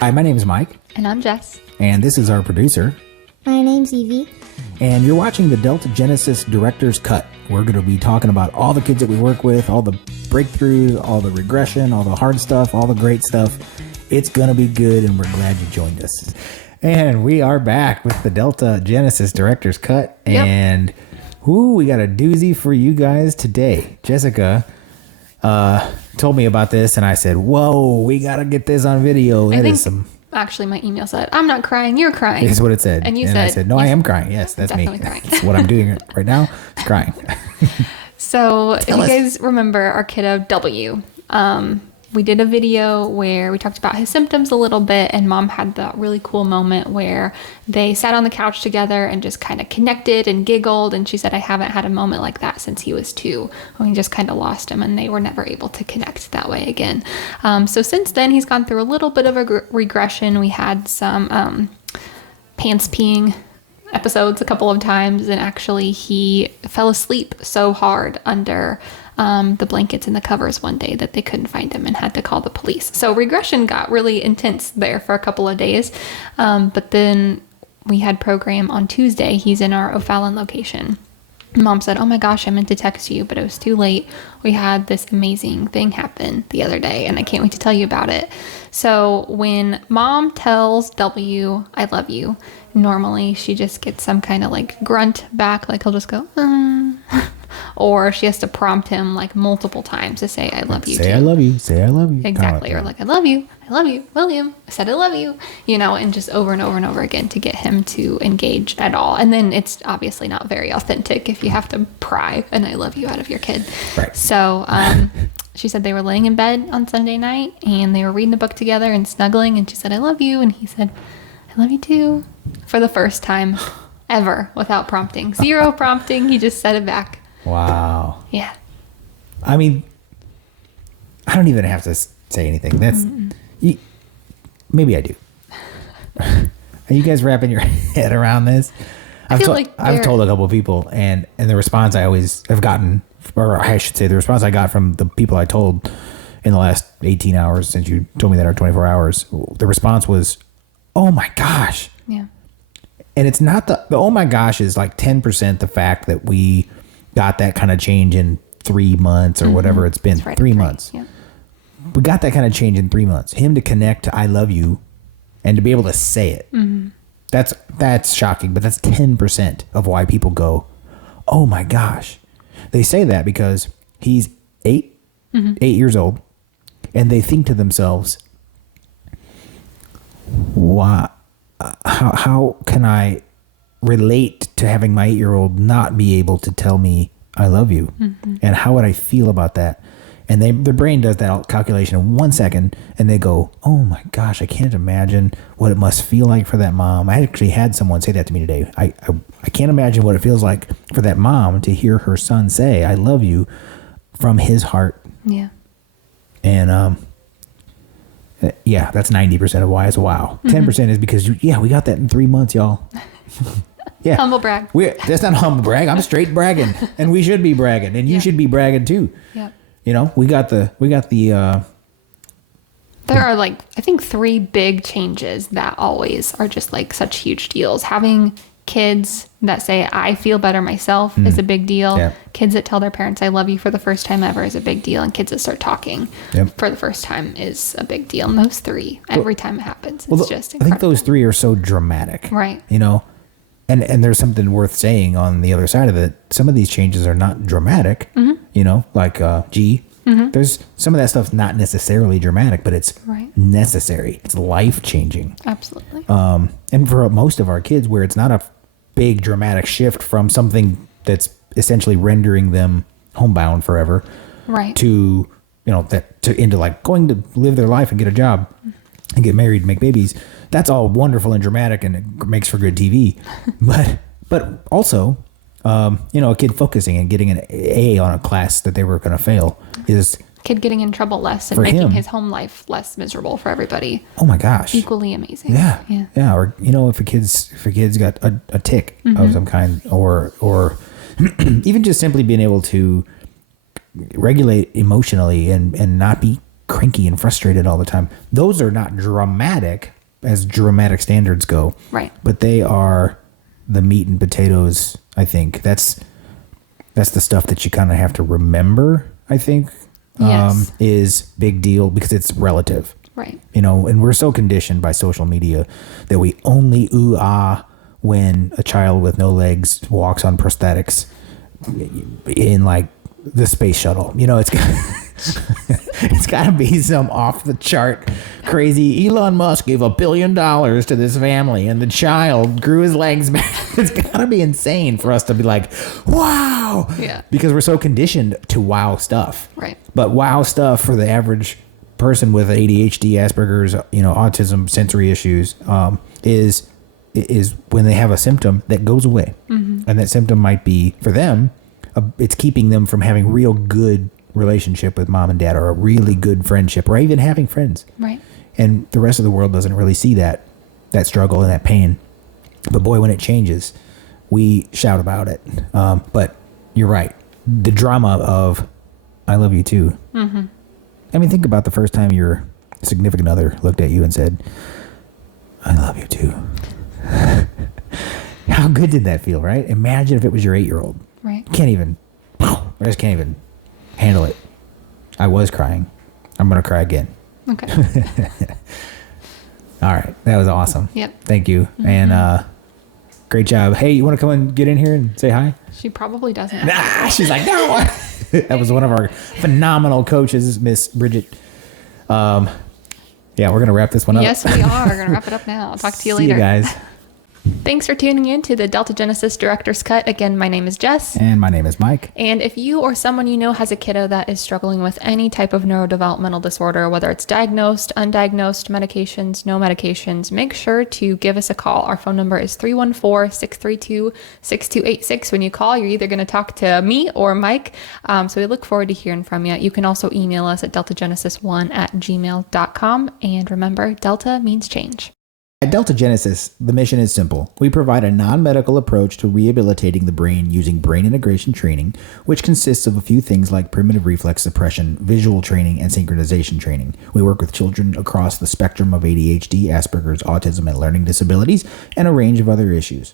Hi, my name is Mike. And I'm Jess. And this is our producer. My name's Evie. And you're watching the Delta Genesis Director's Cut. We're going to be talking about all the kids that we work with, all the breakthroughs, all the regression, all the hard stuff, all the great stuff. It's going to be good, and we're glad you joined us. And we are back with the Delta Genesis Director's Cut. Yep. And we got a doozy for you guys today. Jessica told me about this, and I said, whoa, we got to get this on video. Actually, my email said, I'm not crying, you're crying. That's what it said. And I said, no, I am crying. Yes, that's me. Crying. That's what I'm doing right now. It's crying. So if you guys remember our kiddo W, we did a video where we talked about his symptoms a little bit, and Mom had that really cool moment where they sat on the couch together and just kind of connected and giggled. And she said, I haven't had a moment like that since he was 2. We just kind of lost him, and they were never able to connect that way again. So since then, he's gone through a little bit of a regression. We had some pants peeing episodes a couple of times, and actually he fell asleep so hard under the blankets and the covers one day that they couldn't find him and had to call the police. So regression got really intense there for a couple of days. But then we had program on Tuesday. He's in our O'Fallon location. Mom said, oh my gosh, I meant to text you, but it was too late. We had this amazing thing happen the other day, and I can't wait to tell you about it. So when Mom tells W, I love you, normally she just gets some kind of like grunt back, like he'll just go, or she has to prompt him like multiple times to say, I love you too. Say I love you. Say I love you. Exactly. Or like, I love you, William. I said I love you, and just over and over and over again to get him to engage at all. And then it's obviously not very authentic if you have to pry an I love you out of your kid. Right. So she said they were laying in bed on Sunday night and they were reading the book together and snuggling, and she said, I love you. And he said, I love you too, for the first time ever without prompting. Zero prompting. He just said it back. Wow. Yeah. I mean, I don't even have to say anything. That's maybe I do. Are you guys wrapping your head around this? I've told a couple of people, and the response I always have gotten, or I should say the response I got from the people I told in the last 18 hours since you told me that, or 24 hours, the response was, oh my gosh. Yeah. And it's not the oh my gosh is like 10% the fact that we got that kind of change in 3 months or whatever it's been. Right, 3 months. Yeah. We got that kind of change in 3 months. Him to connect to I love you and to be able to say it. Mm-hmm. That's shocking, but that's 10% of why people go, oh my gosh. They say that because he's 8 years old, and they think to themselves, why? How can I relate to having my 8-year-old not be able to tell me I love you? Mm-hmm. And how would I feel about that? And their brain does that calculation in 1 second, and they go, oh my gosh, I can't imagine what it must feel like for that mom. I actually had someone say that to me today. I can't imagine what it feels like for that mom to hear her son say I love you from his heart. Yeah. And yeah, that's 90% of why it's wow. 10% is because we got that in 3 months, y'all. Yeah. Humble brag. That's not humble brag. I'm straight bragging, and we should be bragging, and you should be bragging too. Yeah. We got the. There are I think 3 big changes that always are just such huge deals. Having kids that say, I feel better myself is a big deal. Yeah. Kids that tell their parents, I love you for the first time ever is a big deal. And kids that start talking for the first time is a big deal. And those 3, every time it happens, it's just incredible. I think those 3 are so dramatic. Right. And there's something worth saying on the other side of it. Some of these changes are not dramatic, like G. Mm-hmm. There's some of that stuff's not necessarily dramatic, but it's necessary. It's life-changing. Absolutely. And for most of our kids, where it's not a big dramatic shift from something that's essentially rendering them homebound forever, right, to into going to live their life and get a job and get married and make babies. That's all wonderful and dramatic, and it makes for good TV. but also, a kid focusing and getting an A on a class that they were going to fail is kid getting in trouble less and making his home life less miserable for everybody. Oh my gosh. Equally amazing. Yeah. Or, if a kid's got a tick of some kind, or even just simply being able to regulate emotionally and not be cranky and frustrated all the time. Those are not dramatic as dramatic standards go. Right. But they are the meat and potatoes, I think. That's the stuff that you kind of have to remember, I think, Yes. is big deal because it's relative. Right. You know, and we're so conditioned by social media that we only ooh-ah when a child with no legs walks on prosthetics in like the space shuttle. You know, it's got to be some off the chart crazy. Elon Musk gave $1 billion to this family and the child grew his legs back. It's got to be insane for us to be like, wow. Yeah. Because we're so conditioned to wow stuff. Right. But wow stuff for the average person with ADHD, Asperger's, you know, autism, sensory issues, is when they have a symptom that goes away. And that symptom might be, for them, it's keeping them from having real good relationship with mom and dad, or a really good friendship, or even having friends. Right. And the rest of the world doesn't really see that struggle and that pain. But boy, when it changes, we shout about it. But you're right. The drama of, I love you too. I mean, think about the first time your significant other looked at you and said, I love you too. How good did that feel, right? Imagine if it was your 8-year-old. Right. I just can't even handle it. I was crying. I'm going to cry again. Okay. All right. That was awesome. Yep. Thank you. And great job. Hey, you want to come and get in here and say hi? She probably doesn't. Nah, she's like, no. That was one of our phenomenal coaches, Miss Bridget. Yeah, we're going to wrap this one up. Yes, we are. We're going to wrap it up now. I'll talk to you later. See you guys. Thanks for tuning in to the Delta Genesis Director's Cut. Again, my name is Jess. And my name is Mike. And if you or someone you know has a kiddo that is struggling with any type of neurodevelopmental disorder, whether it's diagnosed, undiagnosed, medications, no medications, make sure to give us a call. Our phone number is 314-632-6286. When you call, you're either going to talk to me or Mike. So we look forward to hearing from you. You can also email us at deltagenesis1@gmail.com. And remember, Delta means change. At Delta Genesis, the mission is simple. We provide a non-medical approach to rehabilitating the brain using brain integration training, which consists of a few things like primitive reflex suppression, visual training, and synchronization training. We work with children across the spectrum of ADHD, Asperger's, autism, and learning disabilities, and a range of other issues.